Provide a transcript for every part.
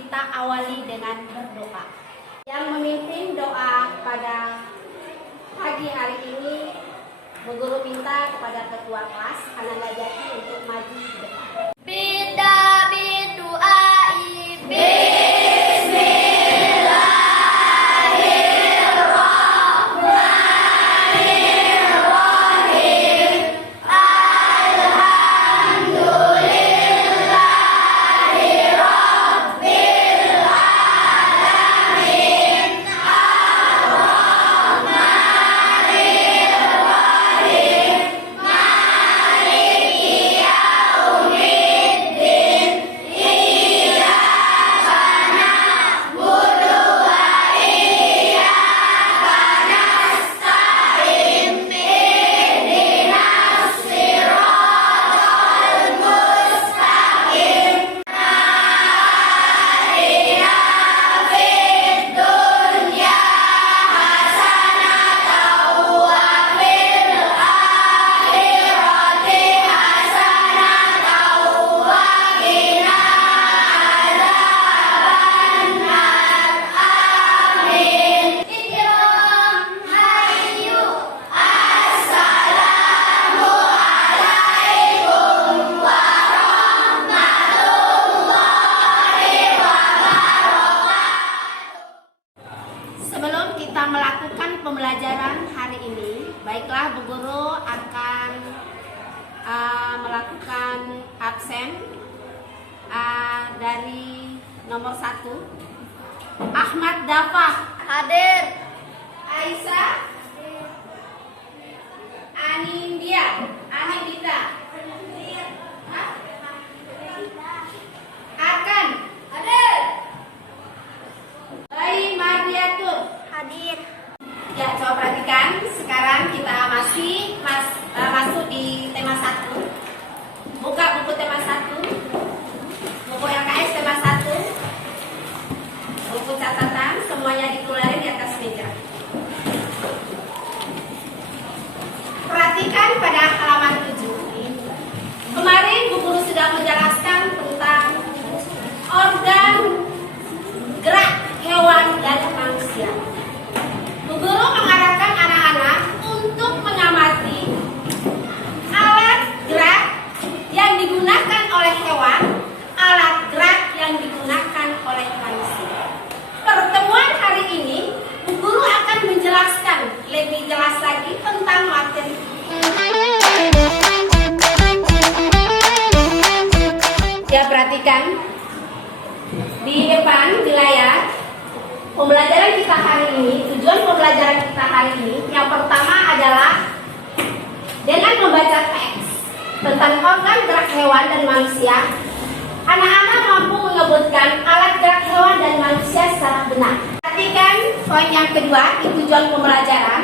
kita awali dengan berdoa. Yang memimpin doa pada pagi hari ini, Bu Guru minta kepada Ketua Kelas Anak Najati untuk maju ke depan. Bida bidu'ai pembelajaran hari ini, baiklah Bu Guru akan melakukan absen dari nomor 1 Ahmad Dafah hadir, Aisyah Anindita Akan hadir, Bayi Mardiatur hadir. Ya, coba perhatikan. Sekarang kita masih masuk di tema 1. Buka buku tema 1. Buku LKS tema 1. Buku catatan semuanya dikeluarin di atas meja. Perhatikan pada halaman 7. Kemarin Bu Guru sudah menjelaskan tentang organ gerak hewan dan manusia. Bu Guru mengarahkan anak-anak untuk mengamati alat gerak yang digunakan oleh hewan, alat gerak yang digunakan oleh manusia. Pertemuan hari ini, Bu Guru akan menjelaskan lebih jelas lagi tentang materi. Ya, perhatikan di depan di layar. Pembelajaran kita hari ini, tujuan pembelajaran kita hari ini, yang pertama adalah dengan membaca teks tentang organ gerak hewan dan manusia, anak-anak mampu menyebutkan alat gerak hewan dan manusia secara benar. Perhatikan poin yang kedua di tujuan pembelajaran.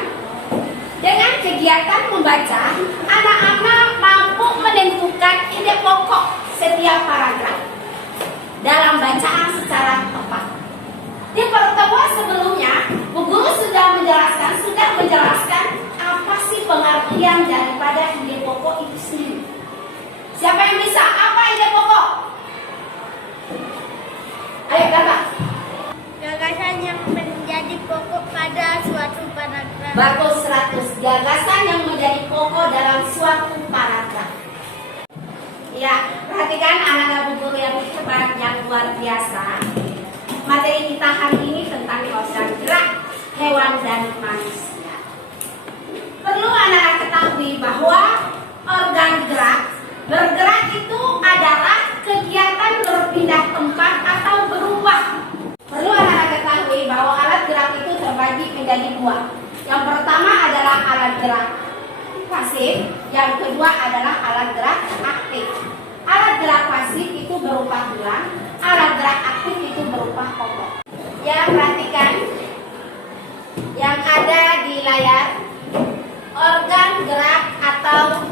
Dengan kegiatan membaca, anak-anak mampu menentukan ide pokok setiap paragraf dalam bacaan secara tepat. Di pertemuan sebelumnya, Bu Guru sudah menjelaskan apa sih pengertian daripada ide pokok itu sendiri. Siapa yang bisa? Apa ide pokok? Ayo kakak. Gagasan yang menjadi pokok pada suatu paragraf. Bagus 100. Gagasan yang menjadi pokok dalam suatu paragraf. Ya, perhatikan anak-anak Bu Guru yang hebat, yang luar biasa. Materi kita hari ini tentang organ gerak hewan dan manusia. Perlu anak-anak ketahui bahwa organ bergerak itu adalah kegiatan berpindah tempat atau berubah. Perlu anak-anak ketahui bahwa alat gerak itu terbagi menjadi 2. Yang pertama adalah alat gerak pasif, yang kedua adalah alat gerak aktif. Alat gerak pasif itu berupa tulang, alat gerak aktif itu berupa pokok. Ya, perhatikan yang ada di layar. Organ gerak atau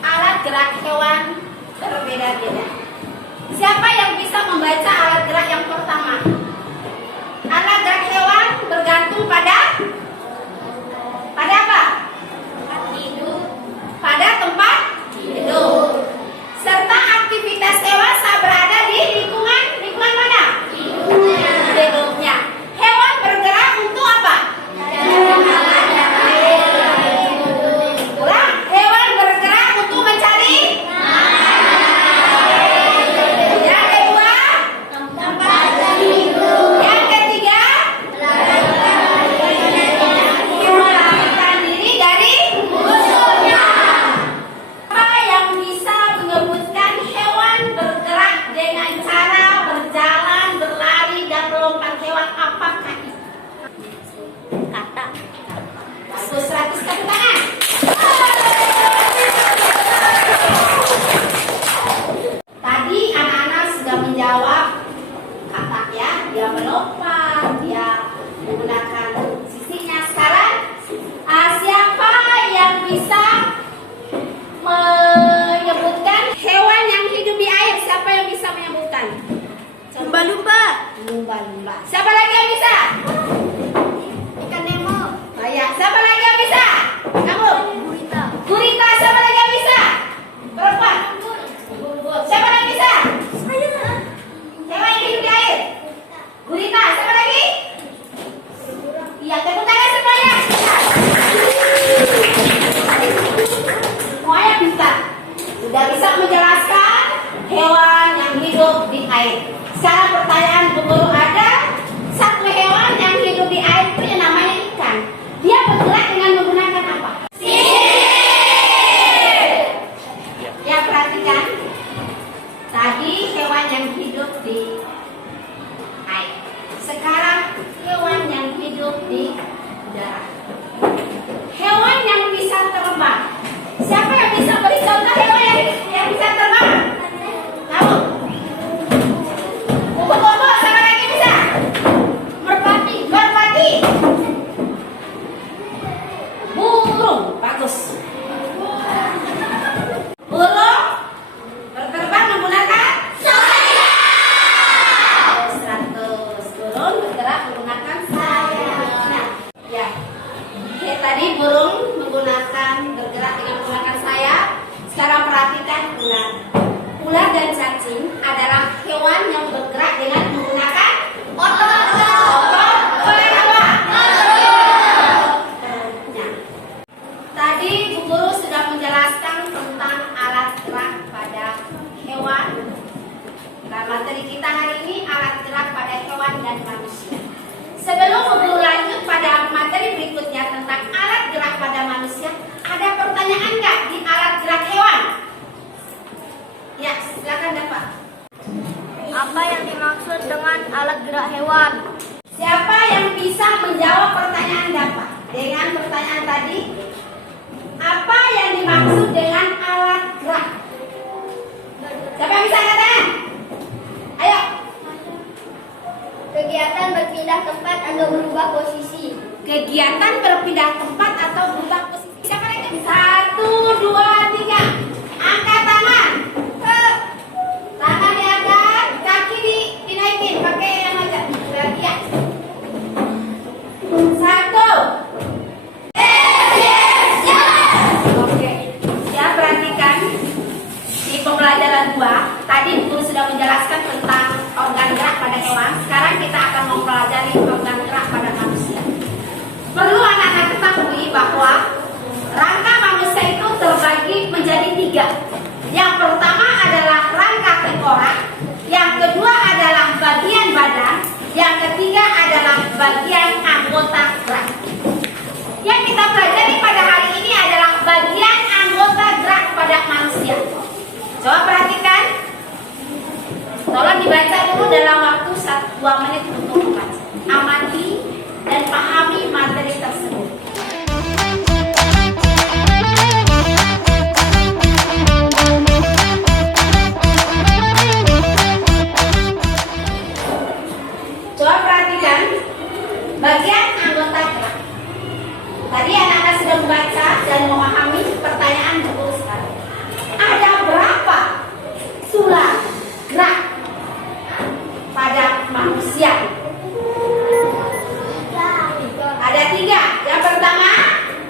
alat gerak hewan berbeda-beda. Siapa yang bisa membaca alat gerak yang pertama? Alat gerak hewan bergantung pada apa? Tidur. Pada tempat tidur. Serta aktivitas dewasa berada di lingkungan mana? Tidur. melompat, dia menggunakan sisinya. Sekarang siapa yang bisa menyebutkan hewan yang hidup di air? Siapa yang bisa menyebutkan? Lumba-lumba. Lumba-lumba. Siapa lagi yang bisa? Ikan Nemo. Ya. Siapa lagi yang bisa? Kamu? Gurita. Gurita. Siapa lagi yang bisa? Perempuan. Siapa lagi bisa? Saya. Hewan yang hidup di air. Gurita. Siapa lagi? Iya, tepuk tangan semuanya. Semuanya bisa. Sudah bisa menjelaskan hewan yang hidup di air. Sekarang pertanyaan Bu Guru, ada satu hewan yang hidup di air itu yang namanya ikan. Dia bergerak dengan menggunakan apa? Ya, perhatikan. Tadi hewan yang hidup di air. Sekarang hewan yang hidup di udara. Hewan yang bisa terbang. Siapa yang bisa beri contoh hewan yang bisa terbang? Kamu? Kumpul-kumpul, siapa lagi bisa? Merpati. Merpati. Burung. Bagus. Burung berterbang menggunakan sayap. 100. Burung bergerak menggunakan sayap. Ya. Oke, tadi burung bergerak dengan menggunakan sayap. Sekarang perhatikan ular. Ular dan cacing adalah hewan yang bergerak dengan menggunakan otot. Otot apa? Ototnya. Tadi Bu Guru sudah menjelaskan tentang alat gerak pada hewan. Nah, materi kita hari ini alat gerak pada hewan dan manusia. Sebelum Bu Guru lanjut pada materi berikutnya tentang alat gerak pada manusia, ada pertanyaan nggak di alat gerak hewan? Ya, silakan Bapak. Apa yang dimaksud dengan alat gerak hewan? Siapa yang bisa menjawab pertanyaan Bapak? Dengan pertanyaan tadi, apa yang dimaksud dengan alat gerak? Siapa yang bisa katakan? Ayo. Kegiatan berpindah tempat atau berubah posisi. Kegiatan berpindah tempat atau berubah posisi. Siapa lagi? 1, 2, 3. Angkat tangan. Tangan diangkat, kaki dinaikin pakai yang agak ya. 1. Oke. Ya, perhatikan di pembelajaran 2 tadi Bu Guru sudah menjelaskan tentang organ gerak pada hewan. Sekarang kita akan mempelajari organ gerak pada manusia. Perlu anak-anak ketahui bahwa rangka manusia itu terbagi menjadi 3. Yang pertama adalah rangka tengkorak, yang kedua adalah bagian badan, yang ketiga adalah bagian anggota gerak. Yang kita pelajari pada hari ini adalah bagian anggota gerak pada manusia. Coba perhatikan. Tolong dibaca dulu dalam waktu 2 menit untuk membaca. Amati dan pahami materi tersebut. Coba perhatikan bagian anggota gerak. Tadi anak-anak sudah membaca dan memahami pertanyaan Bu sekarang. Ada berapa sulap gerak pada manusia? Ada 3. Yang pertama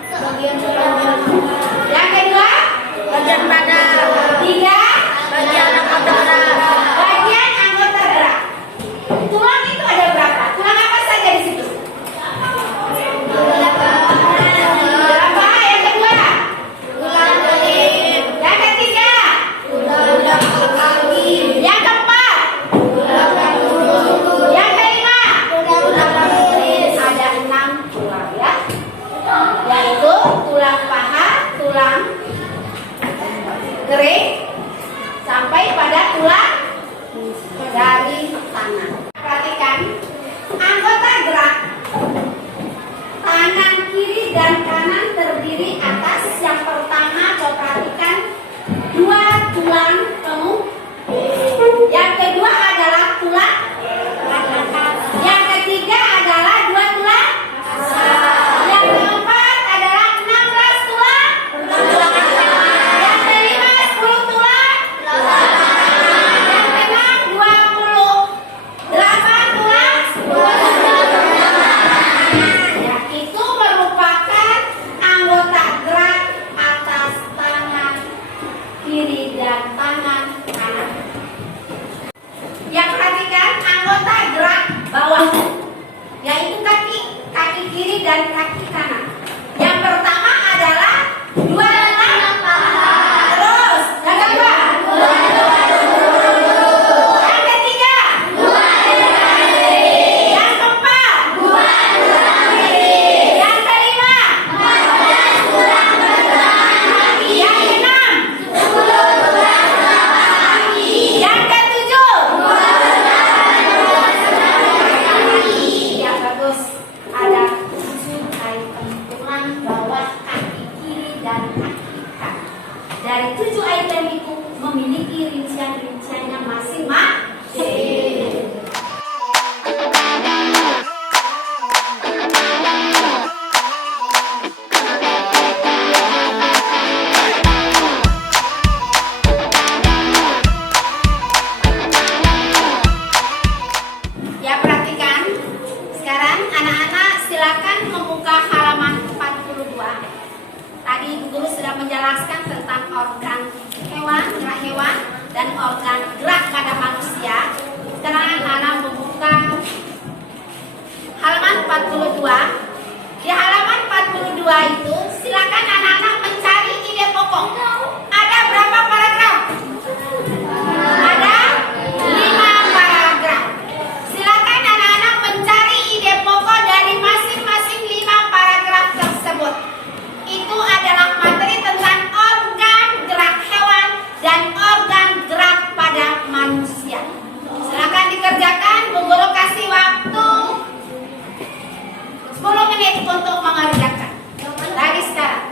Bagian tulang. yang kedua Bagian badan. 3 Bagian anggota gerak. bagian anggota gerak. Tulang itu ada berapa? Tulang apa saja di situ? Berapa? Yang kedua? Tulang kulit. Yang ketiga? Tulang kaki. Yang keempat? Tulang kaki. Yang kelima? bawah, yaitu kaki kiri dan kaki kanan. Yang pertama adalah dua lengan paha. Terus, yang kedua, yang ketiga, yang keempat, yang kelima, yang keenam, yang ketujuh. Ya bagus. Ada 7 item tulang bawah kaki kiri dan kaki kanan. Dari 7 item itu memiliki rincian-rinciannya masing-masing. Ya, perhatikan. Sekarang anak-anak silakan membuka halaman 42. Tadi Bu Guru sudah menjelaskan tentang organ hewan, gerak hewan, dan organ gerak pada manusia. Sekarang anak-anak membuka halaman 42. Di halaman 42 itu silakan anak-anak mencari ide pokok. Ada berapa paragraf? Ada 5 paragraf. Silakan anak-anak mencari ide pokok dari masing-masing 5 paragraf tersebut. Itu adalah materi tentang organ gerak hewan dan organ gerak pada manusia. Silakan dikerjakan. Bu Guru kasih waktu 10 menit untuk mengerjakan. Dari sekarang.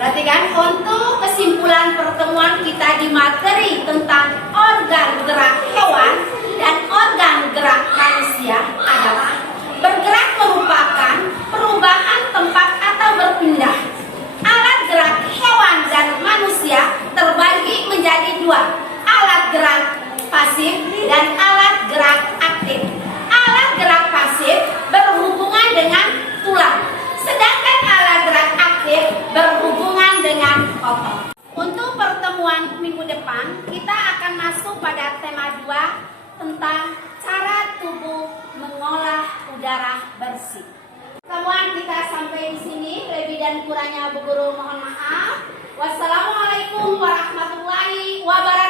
Perhatikan, untuk kesimpulan pertemuan kita di materi tentang organ gerak hewan dan organ gerak manusia adalah bergerak merupakan perubahan tempat atau berpindah. Alat gerak hewan dan manusia terbagi menjadi 2, alat gerak pasif dan alat gerak aktif. Alat gerak pasif berhubungan dengan tulang, sedangkan alat gerak aktif berhubungan dengan otot. Untuk pertemuan minggu depan, kita akan masuk pada tema 2 tentang cara tubuh mengolah udara bersih. Pertemuan kita sampai di sini. Lebih dan kurangnya Bu Guru mohon maaf. Wassalamualaikum warahmatullahi wabarakatuh.